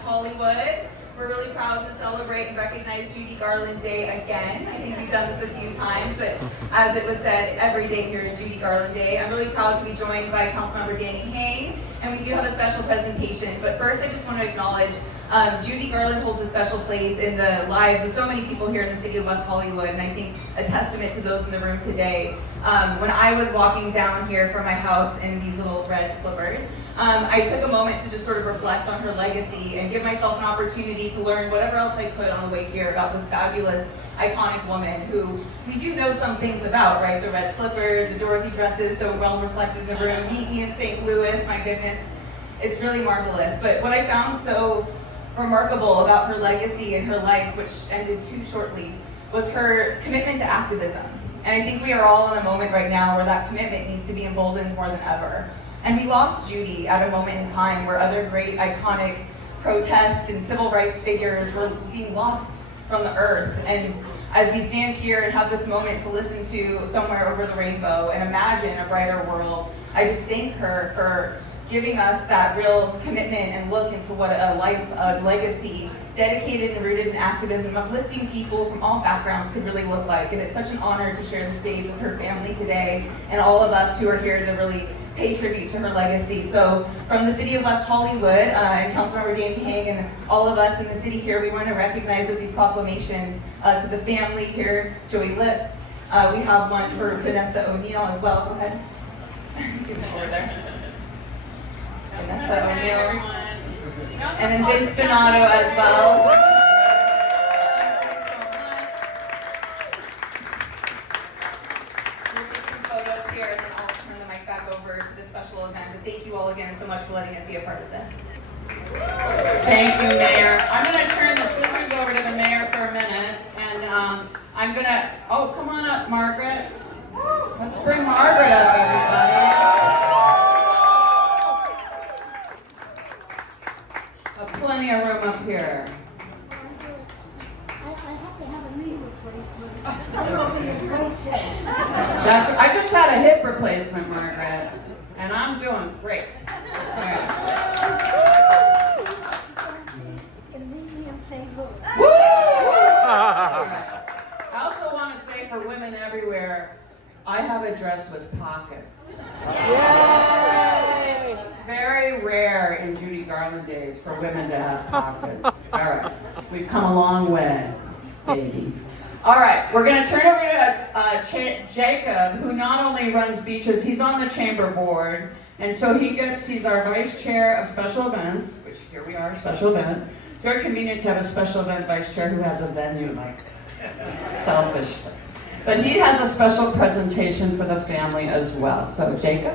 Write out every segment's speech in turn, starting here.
West Hollywood. We're really proud to celebrate and recognize Judy Garland Day again. I think we've done this a few times, but as it was said, every day here is Judy Garland Day. I'm really proud to be joined by Councilmember Danny Hang, and we do have a special presentation. But first, I just want to acknowledge Judy Garland holds a special place in the lives of so many people here in the city of West Hollywood, and I think a testament to those in the room today. When I was walking down here from my house in these little red slippers, I took a moment to just sort of reflect on her legacy and give myself an opportunity to learn whatever else I could on the way here about this fabulous, iconic woman who we do know some things about, right? The red slippers, the Dorothy dresses, so well reflected in the room. Meet me in St. Louis, my goodness. It's really marvelous. But what I found so remarkable about her legacy and her life, which ended too shortly, was her commitment to activism. And I think we are all in a moment right now where that commitment needs to be emboldened more than ever. And we lost Judy at a moment in time where other great iconic protest and civil rights figures were being lost from the earth. And as we stand here and have this moment to listen to Somewhere Over the Rainbow and imagine a brighter world, I just thank her for giving us that real commitment and look into what a life, a legacy, dedicated and rooted in activism, uplifting people from all backgrounds could really look like. And it's such an honor to share the stage with her family today and all of us who are here to really pay tribute to her legacy. So from the city of West Hollywood and Councilmember Danny Hang and all of us in the city here, we want to recognize with these proclamations to the family here, Joey Lift. We have one for Vanessa O'Neill as well. Go ahead. Give it over there. Vanessa O'Neill. And then Vince Spinato as well. Thank you all again so much for letting us be a part of this. Thank you, Mayor. I'm going to turn the scissors over to the Mayor for a minute, and I'm going to, oh, come on up, Margaret. Let's bring Margaret up, everybody. Plenty of room up here. I just had a hip replacement, Margaret. And I'm doing great. Right. Woo! Right. I also want to say for women everywhere, I have a dress with pockets. Yay! It's very rare in Judy Garland days for women to have pockets. All right, we've come a long way, baby. All right, we're going to turn over to Jacob, who not only runs beaches, he's on the chamber board, and so he's our vice chair of special events, which here we are, special event. It's very convenient to have a special event vice chair who has a venue like this, selfishly. But he has a special presentation for the family as well. So, Jacob?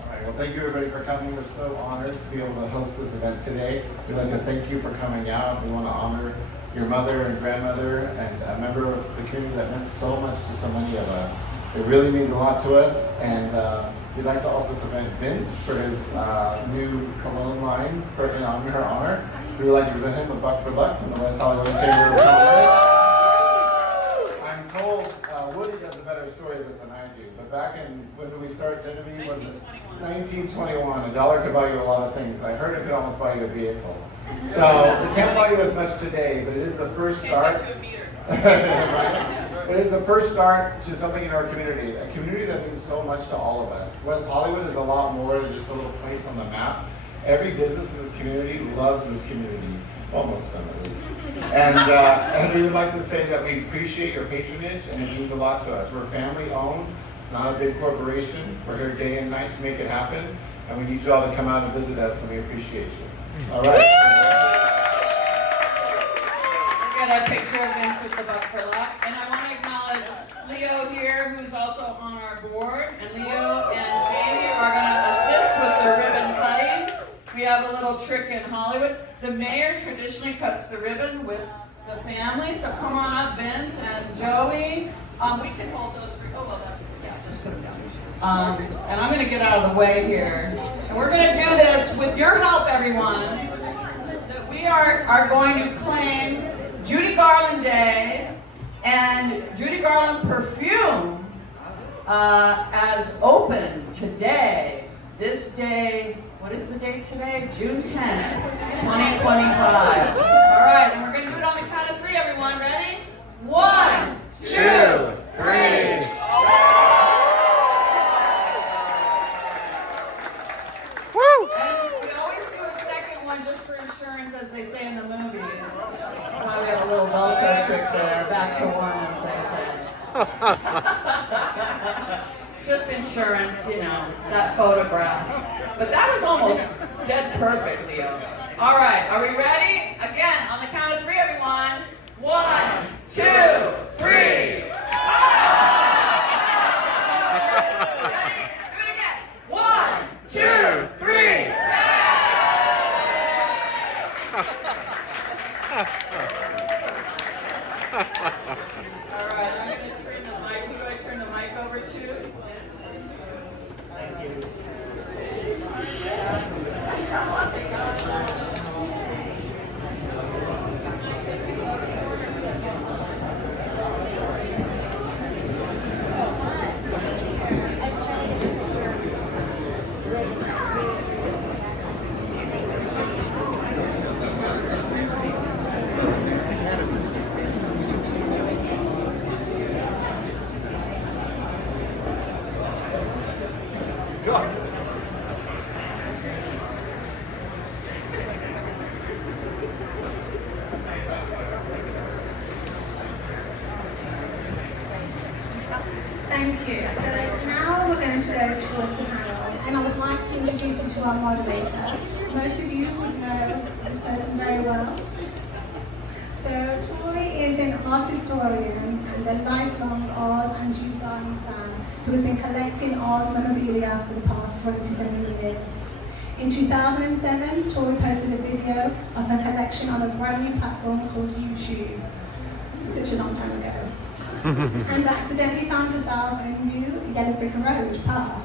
All right, well, thank you everybody for coming. We're so honored to be able to host this event today. We'd like to thank you for coming out. We want to honor your mother and grandmother and a member of the community that meant so much to so many of us. It really means a lot to us, and we'd like to also present Vince for his new cologne line in her honor. We would like to present him a Buck for Luck from the West Hollywood Chamber of Commerce. I'm told Woody does a better story of this than I do, but back in, when did we start, Genevieve? 1921. $1 could buy you a lot of things. I heard it could almost buy you a vehicle. So it can't buy you as much today, but it is the first start. It is the first start to something in our community, a community that means so much to all of us. West Hollywood is a lot more than just a little place on the map. Every business in this community loves this community, well, most of them at least. And we would like to say that we appreciate your patronage, and it means a lot to us. We're family owned. It's not a big corporation. We're here day and night to make it happen, and we need you all to come out and visit us, and we appreciate you. All right. We got a picture of Vince with the Buck for Luck, and I want to acknowledge Leo here, who's also on our board, and Leo and Jamie are going to assist with the ribbon cutting. We have a little trick in Hollywood. The mayor traditionally cuts the ribbon with the family, so come on up, Vince and Joey. We can hold those for, oh, well, that's, yeah, just put them down. And I'm going to get out of the way here. And we're going to do this with your help, everyone. That we are going to claim Judy Garland Day and Judy Garland perfume as open today this day, what is the date today? June 10th, 2025. All right, and we're going to do it on the count of 3, everyone. Ready? 1, 2, 3. Woo! And we always do a second one just for insurance, as they say in the movies. Why we have a little Velcro trick there. Back to 1, as they say. Just insurance, you know, that photograph. But that was almost dead perfect, Leo. All right, are we ready? Again, on the count of 3, everyone. 1, 2, 3. Ready? Do it again. 1, 2, 3. All right, I'm going to turn the mic. Who do I turn the mic over to? Thank you. Thank you. So now we're going to go toward the panel, and I would like to introduce you to our moderator. Most of you would know this person very well. So Tori is an arts historian and a lifelong Oz and Judy Garland fan who has been collecting Oz memorabilia for the past 27 years. In 2007, Tori posted a video of her collection on a brand new platform called YouTube. Such a long time ago. And accidentally found herself a new Yellow Brick Road path.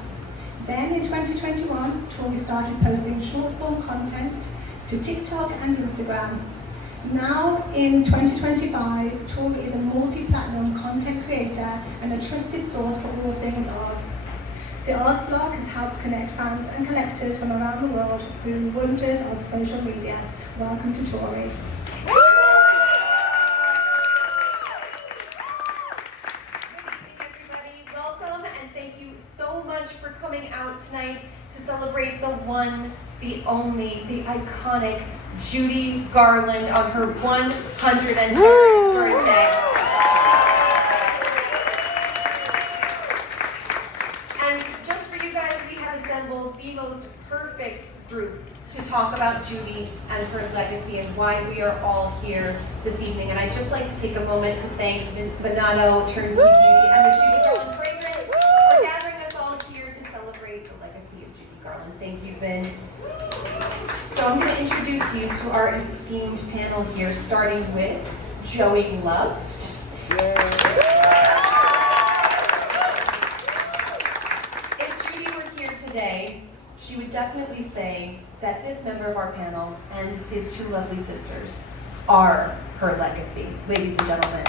Then in 2021, Tori started posting short-form content to TikTok and Instagram. Now in 2025, Tori is a multi-platinum content creator and a trusted source for all things Oz. The Oz vlog has helped connect fans and collectors from around the world through wonders of social media. Welcome to Tori. For coming out tonight to celebrate the one, the only, the iconic Judy Garland on her 103rd birthday. And just for you guys, we have assembled the most perfect group to talk about Judy and her legacy and why we are all here this evening. And I'd just like to take a moment to thank Vince Spinato, Turnkey Beauty, and the Judy Garland Fragrance for gathering us all here to celebrate the legacy of Judy Garland. Thank you, Vince. So I'm going to introduce you to our esteemed panel here, starting with Joey Loved. If Judy were here today, she would definitely say that this member of our panel and his two lovely sisters are her legacy. Ladies and gentlemen.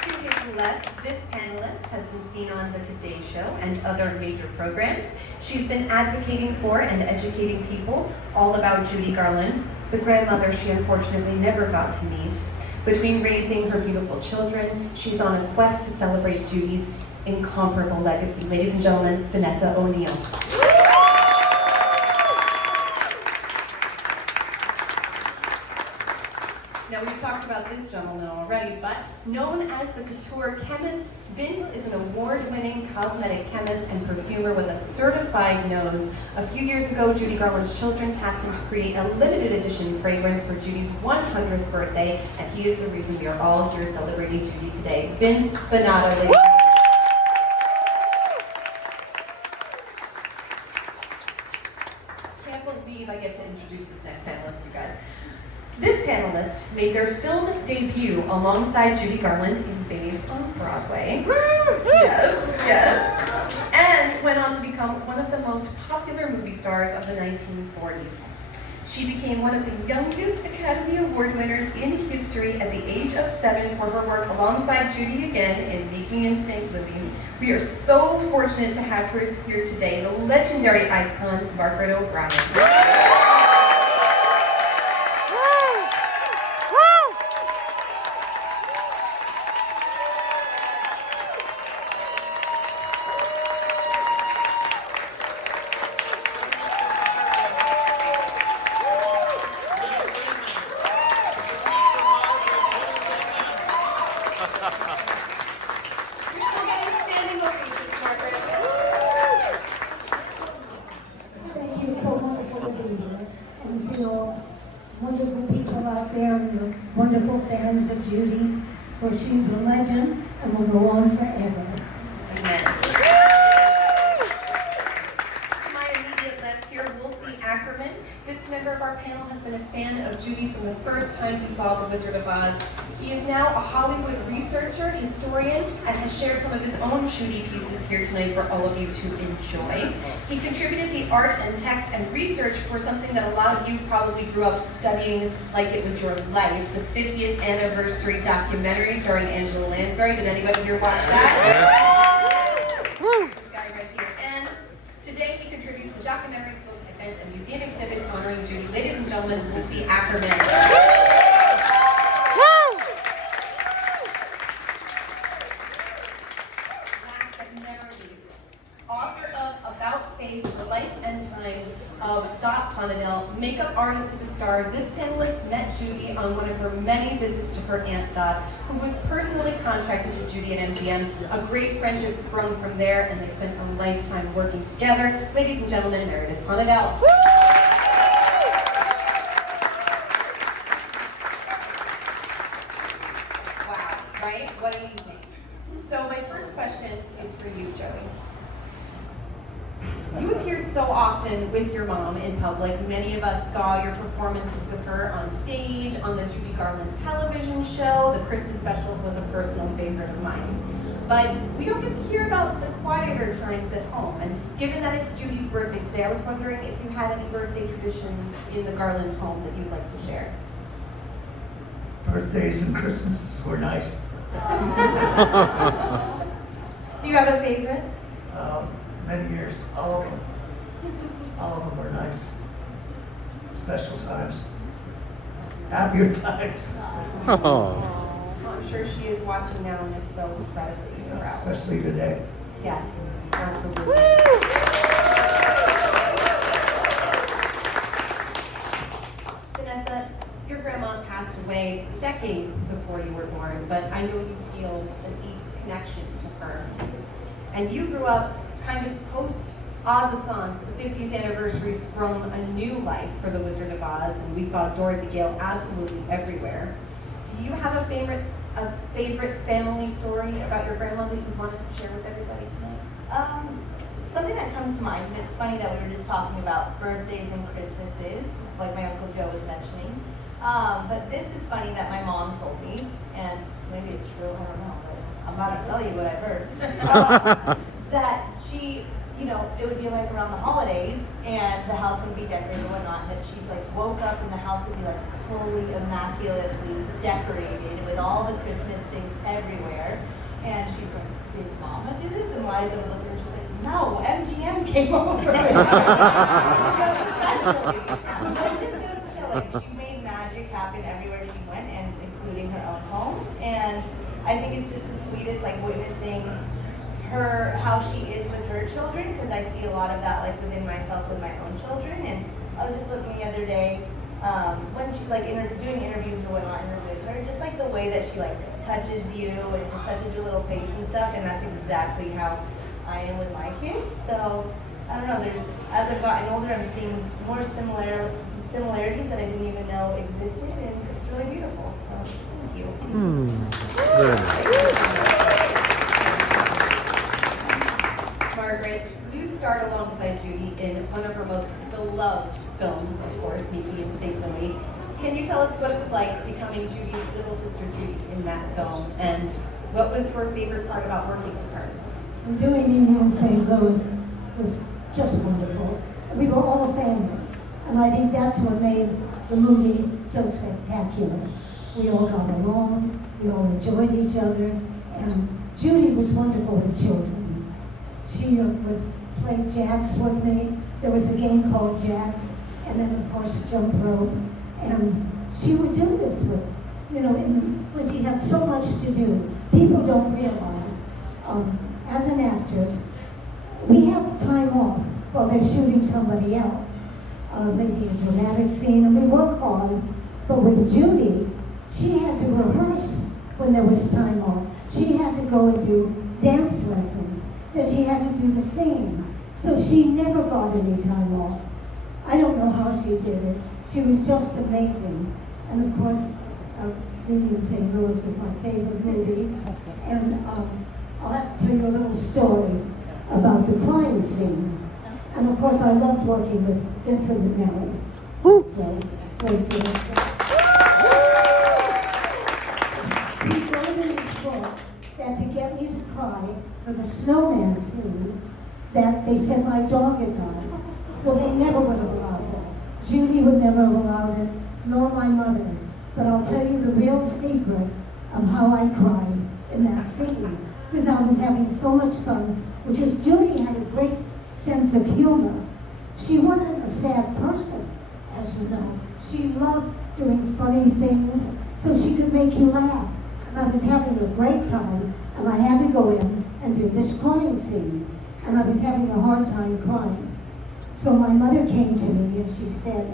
To his left, this panelist has been seen on The Today Show and other major programs. She's been advocating for and educating people all about Judy Garland, the grandmother she unfortunately never got to meet. Between raising her beautiful children, she's on a quest to celebrate Judy's incomparable legacy. Ladies and gentlemen, Vanessa O'Neill. Now, we've talked about this gentleman already, but known as the couture chemist, Vince is an award-winning cosmetic chemist and perfumer with a certified nose. A few years ago, Judy Garland's children tapped him to create a limited edition fragrance for Judy's 100th birthday, and he is the reason we are all here celebrating Judy today. Vince Spinato, ladies and gentlemen. Can't believe I get to introduce this next panelist, you guys. This panelist made their film debut alongside Judy Garland in Babes on Broadway. Yes, yes. And went on to become one of the most popular movie stars of the 1940s. She became one of the youngest Academy Award winners in history at the age of 7 for her work alongside Judy again in Making and Saint Living. We are so fortunate to have her here today, the legendary icon, Margaret O'Brien. You're still getting standing ovations, Margaret. Thank you. It's so wonderful to be here and see all wonderful people out there and the wonderful fans of Judy's, for she's a legend and will go on forever. Amen. To my immediate left here, we'll see Ackerman. This member of our panel has been a fan of Judy from the first time he saw The Wizard of Oz. He is now a Hollywood researcher, historian, and has shared some of his own Judy pieces here tonight for all of you to enjoy. He contributed the art and text and research for something that a lot of you probably grew up studying like it was your life, the 50th anniversary documentary starring Angela Lansbury. Did anybody here watch that? Yes. Woo. This guy right here. And today he contributes to documentaries, books, events, and museum exhibits honoring Judy. Ladies and gentlemen, we'll see Ackerman. Last but never least, author of About Face, The Life and Times of Dot Ponadell, makeup artist to the stars, this panelist met Judy on one of her many visits to her Aunt Dot, who was personally contracted to Judy at MGM. A great friendship sprung from there, and they spent a lifetime working together. Ladies and gentlemen, Meredith Ponadell. Wow, right? What do you think? So my first question is for you, Joey. You appeared so often with your mom in public. Many of us saw your performances with her on stage, on the Judy Garland television show. The Christmas special was a personal favorite of mine. But we don't get to hear about the quieter times at home. And given that it's Judy's birthday today, I was wondering if you had any birthday traditions in the Garland home that you'd like to share. Birthdays and Christmases were nice. Do you have a favorite? Many years, all of them. All of them were nice. Special times. Happier times. Oh. I'm sure she is watching now and is so incredibly proud. Especially today. Yes, absolutely. Vanessa, your grandma passed away decades before you were born, but I know you feel a deep connection to her. And you grew up kind of post-Oz-a-Sance. The 50th anniversary sprung a new life for The Wizard of Oz, and we saw Dorothy Gale absolutely everywhere. Do you have a favorite family story about your grandma that you want to share with everybody tonight? Something that comes to mind, and it's funny that we were just talking about birthdays and Christmases, like my Uncle Joe was mentioning. But this is funny that my mom told me, and maybe it's true, I don't know, but I'm about to tell you what I've heard. That she, it would be like around the holidays, and the house would be decorated and whatnot, and that she's like woke up and the house would be like fully immaculately decorated with all the Christmas things everywhere. And she's like, did Mama do this? And Liza would look at her and she's like, no, MGM came over. Professionally. But it just goes to show, like, she made magic happen everywhere she went, and including her own home. And I think it's just the sweetest, like, witnessing her, how she is with her children, because I see a lot of that, like, within myself with my own children. And I was just looking the other day, when she's like doing interviews or whatnot, and we're with her, just like the way that she like touches you and just touches your little face and stuff, and that's exactly how I am with my kids. So I don't know, as I've gotten older, I'm seeing more similarities that I didn't even know existed, and it's really beautiful. So thank you. Very nice. Margaret, you starred alongside Judy in one of her most beloved films, of course, Making and Saint Living. Can you tell us what it was like becoming Judy's little sister Judy in that film, and what was your favorite part about working with her? Doing Making and Saint Louis was just wonderful. We were all family. And I think that's what made the movie so spectacular. We all got along, we all enjoyed each other, and Judy was wonderful with children. She would play jacks with me. There was a game called jacks, and then of course jump rope. And she would do this with, when she had so much to do. People don't realize, as an actress, we have time off while they're shooting somebody else. Maybe a dramatic scene, and we work hard. But with Judy, she had to rehearse when there was time off. She had to go and do dance lessons. Then she had to do the scene. So she never got any time off. I don't know how she did it. She was just amazing. And of course, Movie in St. Louis is my favorite movie. And I'll have to tell you a little story about the crime scene. And of course, I loved working with Vincent Minnelli. So, great director. He wrote in his book that to get me to cry for the snowman scene, that they said my dog had died. Well, they never would have allowed that. Judy would never have allowed it, nor my mother. But I'll tell you the real secret of how I cried in that scene, because I was having so much fun, because Judy had a great sense of humor. She wasn't a sad person, as you know. She loved doing funny things so she could make you laugh. And I was having a great time, and I had to go in and do this crying scene. And I was having a hard time crying. So my mother came to me and she said,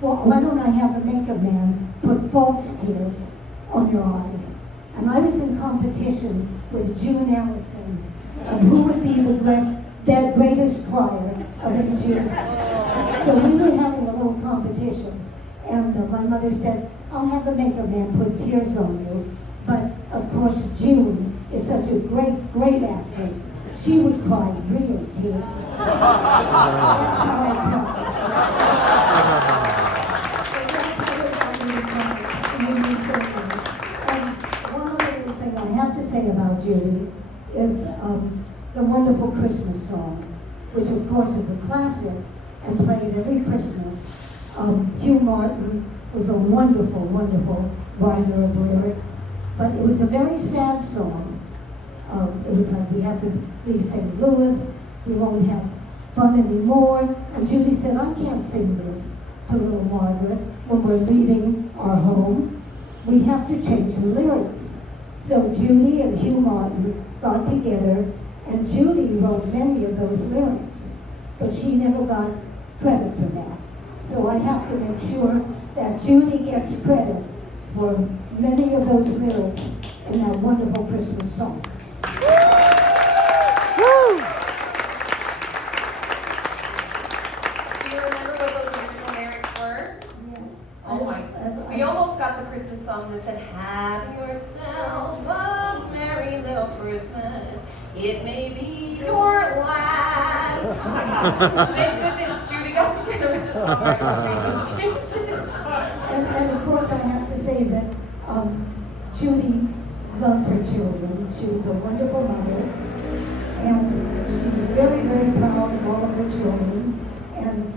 well, why don't I have a makeup man put false tears on your eyes? And I was in competition with June Allison of who would be the greatest crier of a June. So we were having a little competition. And my mother said, I'll have the makeup man put tears on you. But of course, June is such a great actress. She would cry real tears. That's how I cried. And one other thing I have to say about Judy is the wonderful Christmas song, which of course is a classic and played every Christmas. Hugh Martin was a wonderful, wonderful writer of lyrics, but it was a very sad song. It was like, we have to leave St. Louis, we won't have fun anymore. And Judy said, I can't sing this to little Margaret when we're leaving our home. We have to change the lyrics. So Judy and Hugh Martin got together, and Judy wrote many of those lyrics, but she never got credit for that. So I have to make sure that Judy gets credit for many of those lyrics in that wonderful Christmas song. Do you remember what those original lyrics were? Yes. Oh my! We almost got the Christmas song that said, "Have yourself a merry little Christmas. It may be your last." Thank goodness Judy got together with the songwriter to make those changes. And of course, I have to say that Judy loved her children. She was a wonderful mother, and she was very, very proud of all of her children, and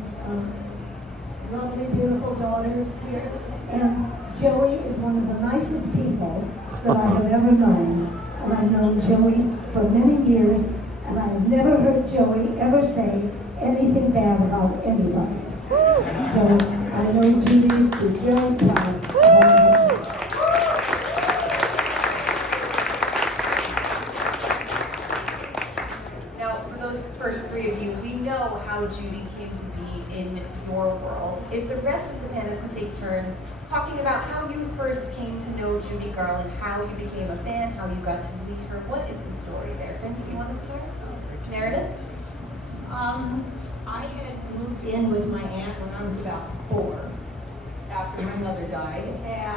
lovely, beautiful daughters here. And Joey is one of the nicest people that I have ever known. And I've known Joey for many years, and I have never heard Joey ever say anything bad about anybody. So I know Judy is very proud of all of her children. First three of you, we know how Judy came to be in your world. If the rest of the panel could take turns talking about how you first came to know Judy Garland, how you became a fan, how you got to meet her, what is the story there? Vince, do you want to start? Meredith? I had moved in with my aunt when I was about 4, after my mother died.